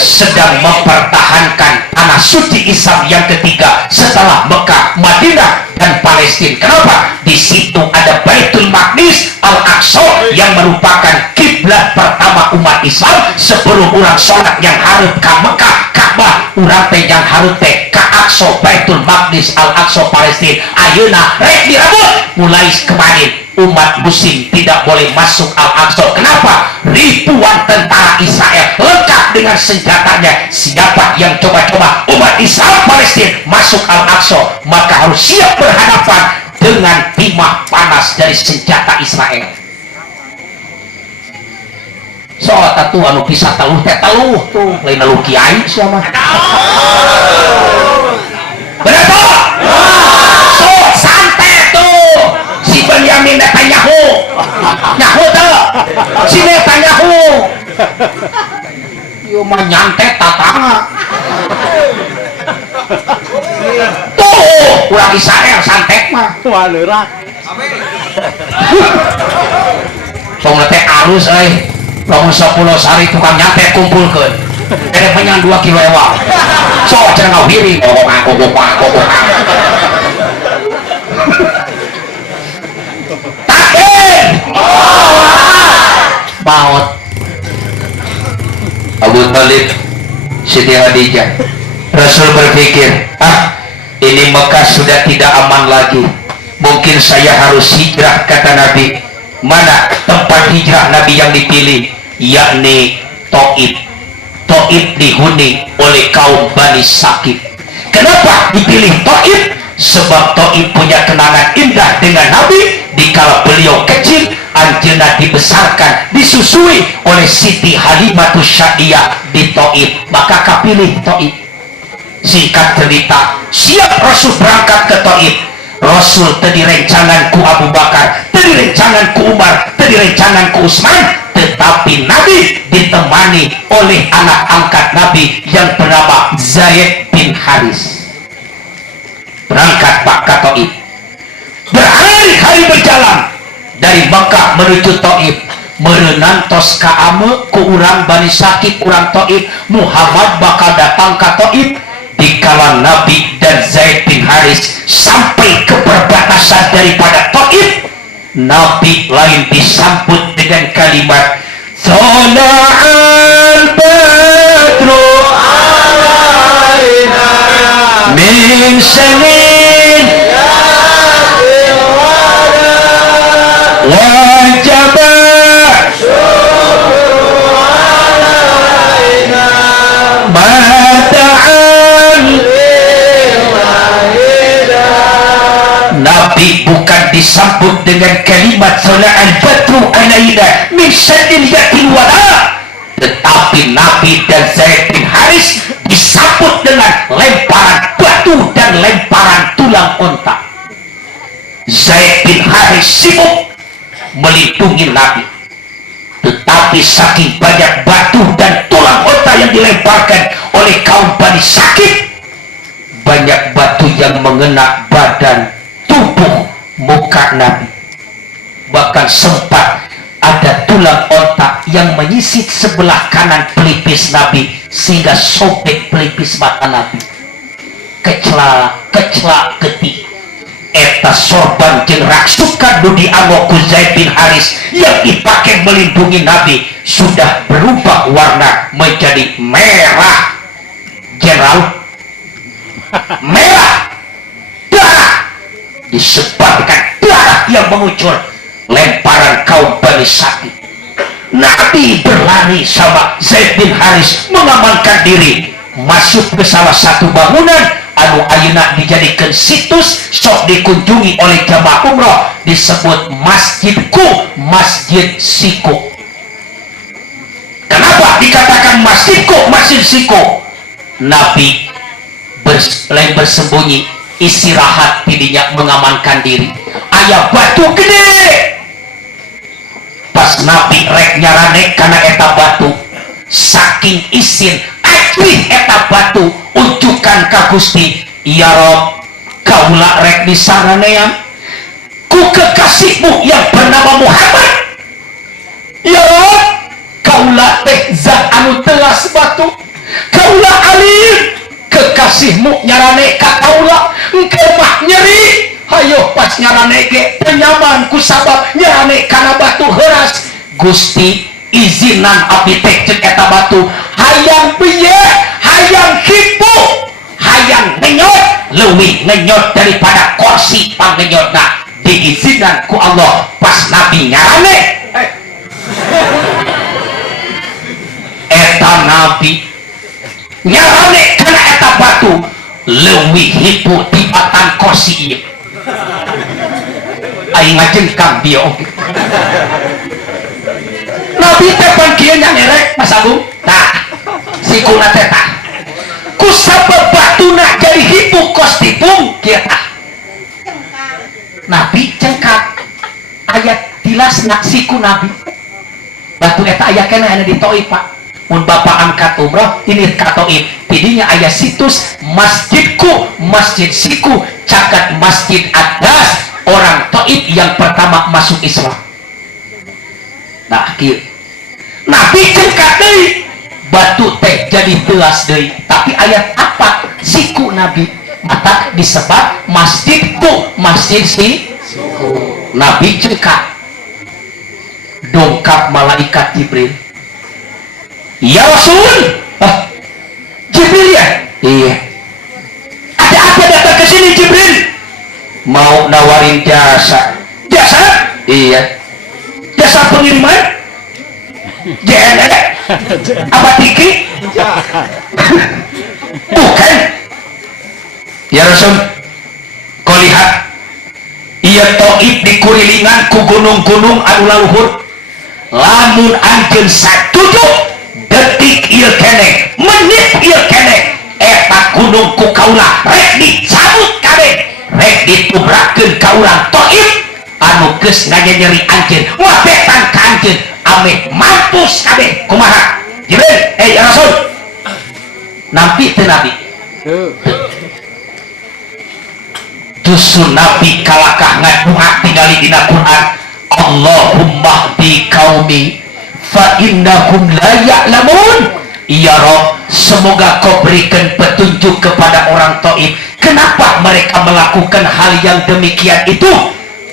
Sedang mempertahankan tanah suci Islam yang ketiga setelah Mekah, Madinah, dan Palestina. Kenapa? Di situ ada Baitul Maqdis, Al-Aqsa yang merupakan kiblat pertama umat Islam sebelum orang sholat yang harus ke Mekah, Ka'bah, orang teh yang harus teh ke Aqsa, Baitul Maqdis, Al-Aqsa, Palestina. Ayeuna rek dirabut mulai kemarin umat muslim tidak boleh masuk Al-Aqsa. Kenapa? Ribuan tentara Israel lengkap dengan senjatanya. Siapa yang coba-coba umat Islam Palestina masuk Al-Aqsa, maka harus siap berhadapan dengan timah panas dari senjata Israel. Soal tatu anu kisah taluh teh taluh tuh lain lalu kiai siapa? Berapa? So santai tuh si Benyamin Netanyahu, nyahu tuh si Netanyahu, yo mah nyantet tatanga. Tuh urang Israel santet mah. Wah leurak. Song teh alus euy. Lamun 10 sari tukang nyantet kumpulkeun. Kene menyang 2 kilo ewa. Sok cenah ngawiri kokok. Takbir. Baut. Abu Talib, Siti Khadijah. Rasul berpikir, ini Mekah sudah tidak aman lagi. Mungkin saya harus hijrah, kata Nabi. Mana tempat hijrah Nabi yang dipilih? Yakni Taif. Taif dihuni oleh kaum Bani Sakif. Kenapa dipilih Taif? Sebab Taif punya kenangan indah dengan Nabi dikala beliau kecil, anjeunna dibesarkan, disusui oleh Siti Halimatus Syadiah di Taif, maka kapilih Taif. Singkat cerita, siap Rasul berangkat ke Taif. Rasul tadi rencangan ku Abu Bakar, tadi rencangan ku Umar, tadi rencangan ku Utsman, tetapi Nabi ditemani oleh anak angkat Nabi yang bernama Zaid bin Haris. Berangkat Pak ke Taif. berhari-hari berjalan dari Mekah menuju Taif, merenantos ka ame ku urang Bani Sakif urang Taif, Muhammad bakal datang ke Taif dikala Nabi dan Zaid bin Haris sampai ke perbatasan daripada Taif. Nabi lain disambut dengan kalimat Tola'al badru alaina min sanin wajaba Nabi bukan disambut dengan kalimat Tola'al badru alaina min sanin yakin wala, tetapi Nabi dan Zaid bin Haris disambut dengan lemparan batu dan lemparan tulang onta. Zaid bin Haris sibuk melindungi Nabi, tetapi saking banyak batu dan tulang onta yang dilemparkan oleh kaum Bani Sakif, banyak batu yang mengena badan, tubuh, muka Nabi. Bahkan sempat ada tulang onta yang menyisit sebelah kanan pelipis Nabi sehingga sobek pelipis mata Nabi. Kecela getih eta sorban jeung raksukan nu dianggo ku Zaid bin Haris yang dipakai melindungi Nabi sudah berubah warna menjadi merah. General, merah, darah, disebarkan darah yang mengucur lemparan kaum Bani Sakif. Nabi berlari sama Zaid bin Haris mengamankan diri masuk ke salah satu bangunan anu ayeuna dijadikan situs sok dikunjungi oleh jamaah umroh, disebut masjidku, Masjid Siku. Kenapa dikatakan masjidku, Masjid Siku? Nabi bersembunyi istirahat tidinya mengamankan diri. Aya batu gede, pas Nabi rek nyarane karena eta batu saking isin ajrih eta batu unjukan ka Gusti, ya Rob kaula rek disaranean ku kekasihmu yang bernama Muhammad. Ya Rob kaula teh zat anu telas batu, kaula alim, kekasihmu nyarane ka kaula engke mah nyeri. Hayo pas nyarane ge penyaman ku sabab nyarane kana batu heuras. Gusti izinan abdi teh ceuk eta batu hayang piye, hayang kipu, hayang ngenyot, leuwih ngenyot daripada kursi pangenyotna. Diizinan ku Allah pas Nabi nyarane eta Nabi nyarane kana eta batu leuwih hipu tibatan kursi ieu. Aing ngajengkang dia oke. Nabi teh pan kieu nya ngerek Mas Agung. Tah, sikuna teh tah. Ku sabab batuna jadi hipu kos tipung kieu tah. Nabi cengkak ayat tilasna siku Nabi. Batu eta aya keneh anu di Taif, Pak. Mun Bapak angkat umroh ini ka Taif, tidinya aya situs masjidku, Masjid Siku, caket Masjid Adas, orang Taif yang pertama masuk Islam. Nah, kieu. Nabi cengkak deui, batu teh jadi belas deui, tapi ayat apa? Siku Nabi. Mata disebut masjidku, Masjid Siku. Nabi cengkak. Dongkap malaikat Jibril. Ya Rasul. Jibril ya? Iya. Ada apa datang ke sini Jibril? Mau nawarin jasa. Jasa? Iya. Jasa pengiriman? JNE? Apa tiki? Bukan. Ya Rasul, kau lihat ia Taif dikurilingan ku gunung-gunung anu laluhur. Lamun anjeun satuju detik ieu keneh, menit ieu keneh, eta gunung ku kaula rek dicabut kabeh, rek ditubrakeun ka urang Taif anu geus nganyeri anjeun, wabetan ka anjeun ame mampus kabeh. Kumaha? Jibril, ya Rasul. Nampi teu Nabi? justru Nabi kalakah ngaduha tinggali dina Quran, Allahumma hdi qaumi fa innahum la ya'lamun. Ya Rob, semoga kau berikan petunjuk kepada orang Taif. Kenapa mereka melakukan hal yang demikian itu?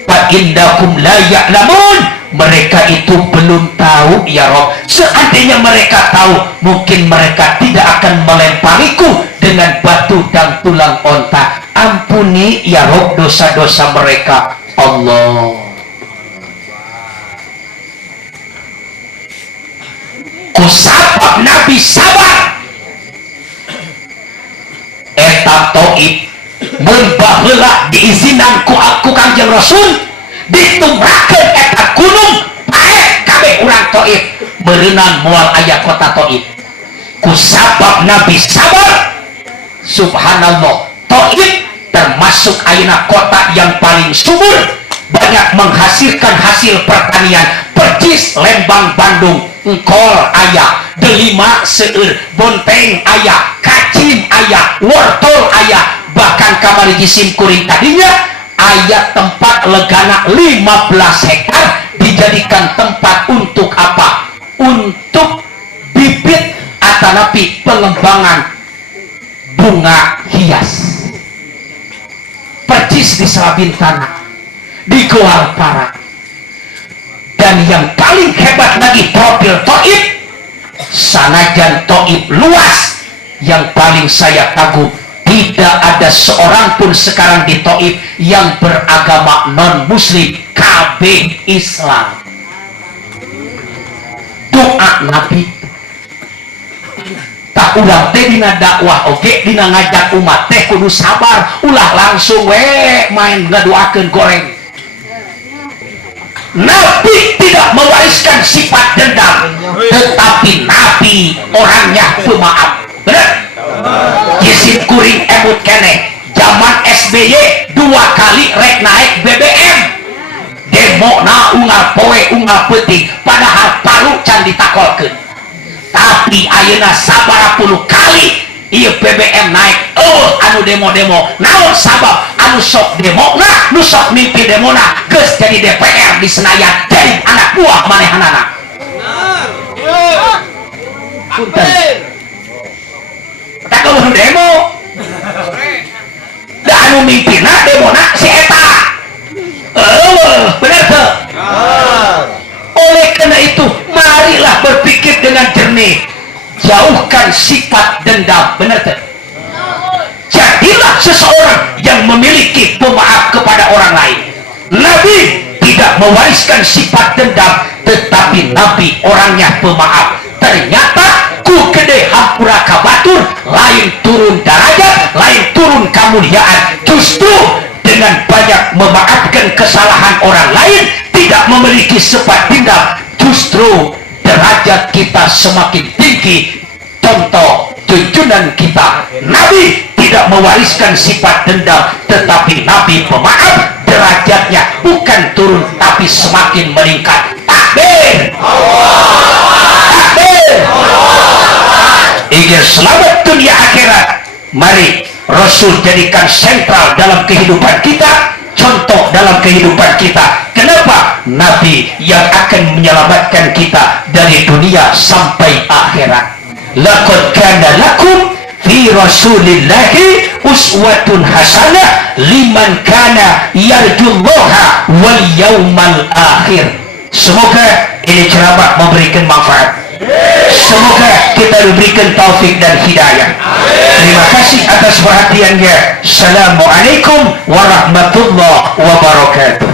Fa innahum la ya'lamun. Mereka itu belum tahu ya Rob. Seandainya mereka tahu, mungkin mereka tidak akan melempariku dengan batu dan tulang onta. Ampuni ya Rob dosa-dosa mereka. Allah. Kusabab Nabi sabar eta Taif mun baheula diizinan ku Kangjeng Rasul ditumrakeun eta gunung pae kabeh urang Taif beureunan moal aya kota Taif. Kusabab Nabi sabar, subhanallah, Taif termasuk ayeuna kota yang paling subur, banyak menghasilkan hasil pertanian. Percis Lembang Bandung engkol ayah, delima seueur, bonteng ayah, kacim ayah, wortel ayah, bahkan kamari jisim kuring tadinya ayah tempat legana 15 hektar dijadikan tempat untuk apa? Untuk bibit atanapi pengembangan bunga hias. Percis di Salabin Tanah, di Goal Para. Dan yang paling hebat lagi profil Taif, sanajan Taif luas, yang paling saya kagum, tidak ada seorang pun sekarang di Taif yang beragama non muslim, KB Islam. Doa Nabi tak ulang teh dina dakwah oke, dina ngajak umat teh kudu sabar, ulah langsung main ngaduakeun goreng. Nabi tidak mewariskan sifat dendam, tetapi Nabi orangnya pemaaf. Benar? Jisim kuring emut kene zaman SBY 2 kali rek naik BBM, demo na unggal poe unggal peuting, padahal palu can ditakolkeun. Tapi ayeuna sabaraha puluh kali ieu BBM naik, anu demo-demo naon sabab anu sok demo na, nu sok mimpi demo na geus jadi DPR di Senayan, jadi anak buah manehanana. Punten. Tak kalau demo, da anu mimpina demo na si eta. Bener tuh. Oleh karena itu, marilah berpikir dengan jernih. Jauhkan sifat dendam. Benar tak? Jadilah seseorang yang memiliki pemaaf kepada orang lain. Nabi tidak mewariskan sifat dendam, tetapi Nabi orangnya pemaaf. Ternyata ku gede hampura kabatur, lain turun derajat, lain turun kemuliaan. Justru dengan banyak memaafkan kesalahan orang lain, tidak memiliki sifat dendam, justru derajat kita semakin tinggi. Contoh junjungan kita, Nabi tidak mewariskan sifat dendam, tetapi Nabi pemaaf, derajatnya bukan turun tapi semakin meningkat. Takbir! Takbir! Ingin selamat dunia akhirat, mari Rasul jadikan sentral dalam kehidupan kita, contoh dalam kehidupan kita. Kenapa? Nabi yang akan menyelamatkan kita dari dunia sampai akhirat. Laqad kana lakum fi Rasulillahi uswatun hasanah liman kana yarjullaha wal yaumal akhir. Semoga ini ceramah memberikan manfaat. Semoga kita diberikan taufik dan hidayah. Terima kasih atas perhatiannya. Assalamualaikum warahmatullahi wabarakatuh.